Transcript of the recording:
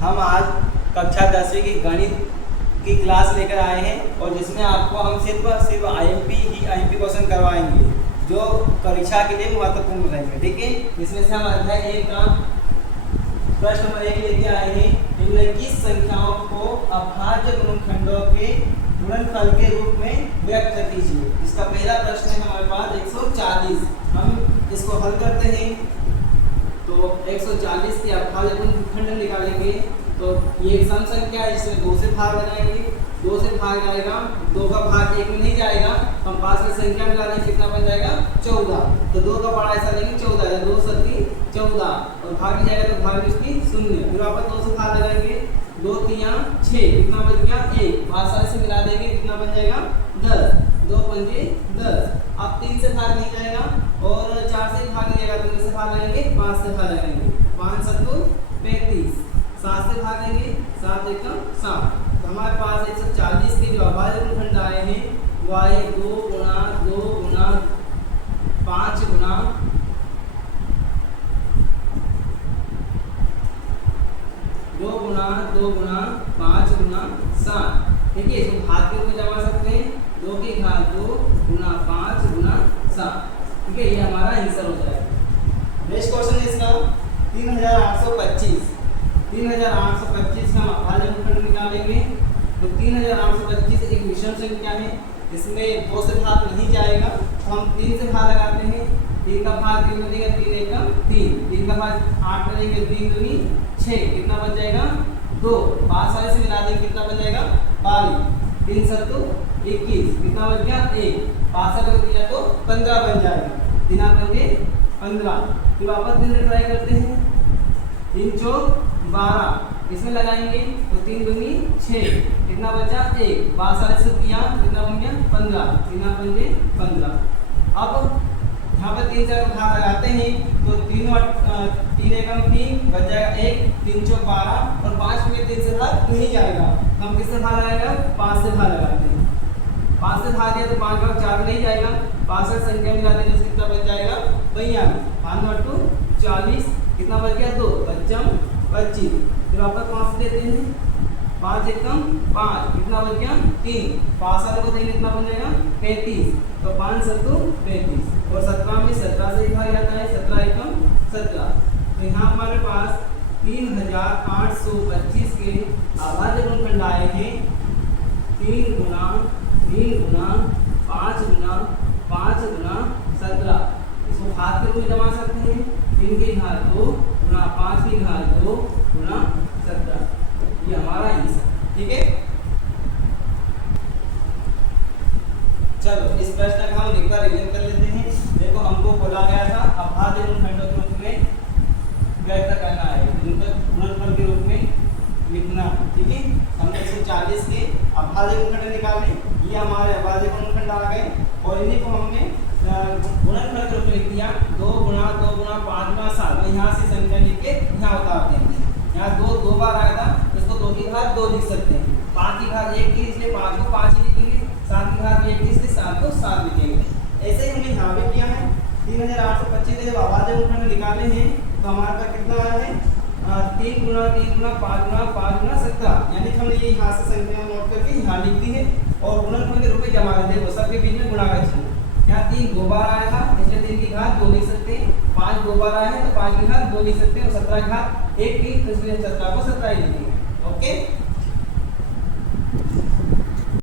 हम आज कक्षा 10वीं की गणित की क्लास लेकर आए हैं और जिसमें आपको हम सिर्फ आईएमपी क्वेश्चन करवाएंगे जो परीक्षा के लिए महत्वपूर्ण रहेंगे। ठीक है, इसमें से हम अध्याय 1 का प्रश्न नंबर 1 लेके आए हैं। निम्नलिखित संख्याओं को अभाज्य गुणनखंडों के गुणनफल के रूप में व्यक्त कीजिए। इसका पहला प्रश्न है हमारे पास 140। हम इसको हल करते हैं तो 140 के अभाज्य गुणनखंड निकालेंगे तो ये एक सम संख्या है जिसमें 2 से भाग लगाएंगे। 2 से भाग जाएगा, 2 का भाग 1 में नहीं जाएगा, हम पास में संख्या मिला दें, कितना बन जाएगा 14। तो 2 का बड़ा ऐसा लेंगे 14, 2 सत्ती 14 और भाग नहीं जाएगा तो भाग में उसकी 0। फिर वापस 2 से भाग लगाएंगे, 2 तिया 6, कितना बच गया 1। 5 सारे से मिला देंगे, कितना बन जाएगा 10, 2 पंजे 10। अब 3 से भाग नहीं जाएगा और 4 से भाग नहीं जाएगा तो किससे भाग लगाएंगे 5 से भाग लगाएंगे, 5 सत्तू 35। 7 से भागेंगे, 7 एकम 7। तो हमारे पास 140 के जो अभाज्य गुणनखंड आए हैं वो आए 2 गुणा 2 गुणा 5 गुणा 2 गुणा 2 गुणा 5 गुणा 7। ठीक है, इसको घात के रूप में जमा सकते हैं, 2 की घात 2 गुणा 5 गुणा 7। ठीक है, ये हमारा आंसर हो जाएगा। नेक्स्ट क्वेश्चन है इसका 3825। 3825 का अभाज्य गुणनखंड निकालेंगे तो 3825 एक विषम संख्या है, इसमें 2 से भाग नहीं जाएगा तो हम 3 से भाग लगाते हैं। 3 का भाग 3 में देंगे, 3 एकम 3, 3 का भाग 8 में देंगे, 3 दूनी 6, कितना बच जाएगा 2। 5 सारे से मिला देंगे, कितना बच जाएगा 22, 3 सत्तू 21, कितना बच गया 1। 5 से अगर दिया तो 15 बन जाएगा, 3 पंजे 15। फिर वापस 3 ट्राई करते हैं, 3 चौक 12, इसमें लगाएंगे तो 3 दूनी 6, कितना बचा 1। 5 सारे से दिया, कितना बन गया 15, 3 पंजे 15। अब यहाँ पर 3 से अगर भाग लगाते हैं तो 3 एकम 3 बच जाएगा 1, 3 चौक 12 और 5 में 3 से भाग नहीं जाएगा, हम किससे भाग लगाएगा 5 से भाग लगाते हैं। 5 से भाग दिया तो 5 भाग 4 नहीं जाएगा, 5 से संख्या मिलाते हैं तो कितना बच जाएगा 52, 5 2 40, कितना बच गया 2, 25 25। फिर वापस 5 देते हैं, 5 एकम 5, कितना बच गया 3। 5 सारे को देंगे, कितना बन जाएगा 35, तो 5 सत्तू 35 और 17 में 17 से भाग जाता है, 17 एकम 17। तो यहाँ हमारे पास 3825 के अभाज्य गुणनखंड आए हैं 3 गुणा 3 गुणा 5 गुणा 5 गुणा 17। इसको घात के रूप में जमा सकते हैं, 3 की घात 2 गुणा 5 की घात 2 गुणा 17। ये हमारा आंसर। ठीक है, चलो इस प्रश्न का हम एक बार रिवीजन कर लेते हैं। देखो, हमको बोला गया था अभाज्य गुणनखंडों के रूप में व्यक्त करना है, उनका गुणनफल के रूप में लिखना। ठीक है, हमने 140 के अभाज्य गुणनखंड निकाले, ये हमारे अभाज्य गुणनखंड आ गए और इन्हीं को हमने गुणनफल के रूप में लिख दिया 2 गुणा 2 गुणा 5 गुणा 7। यहाँ से संख्या लिख के यहाँ उतारते हैं। यहाँ 2 बार आया था, इसको 2 की घात 2 लिख सकते हैं, 5 की घात 1 थी इसलिए 5 को 5 ही लिखेंगे, 7 की घात 1 थी इसलिए 7 को 7 लिखेंगे। ऐसे ही हमने यहाँ पे किया है। 3825 के जब अभाज्य गुणनखंड निकाले हैं तो हमारे पास कितना आया है 3 गुणा 3 गुणा 5 गुणा 5 गुणा 17। यानी कि हमने ये यहाँ से संख्या नोट करके यहाँ लिख दी है और गुणनफल के रूप में जमा देते हैं, वो सबके बीच में गुणा का चिन्ह। यहाँ 3 2 बार आया था इसलिए 3 की घात 2 लिख सकते हैं, 5 2 बार आया है तो 5 की घात 2 लिख सकते हैं और 17 की घात 1 की तो इसलिए 17 को 17 ही लिखेंगे। ओके।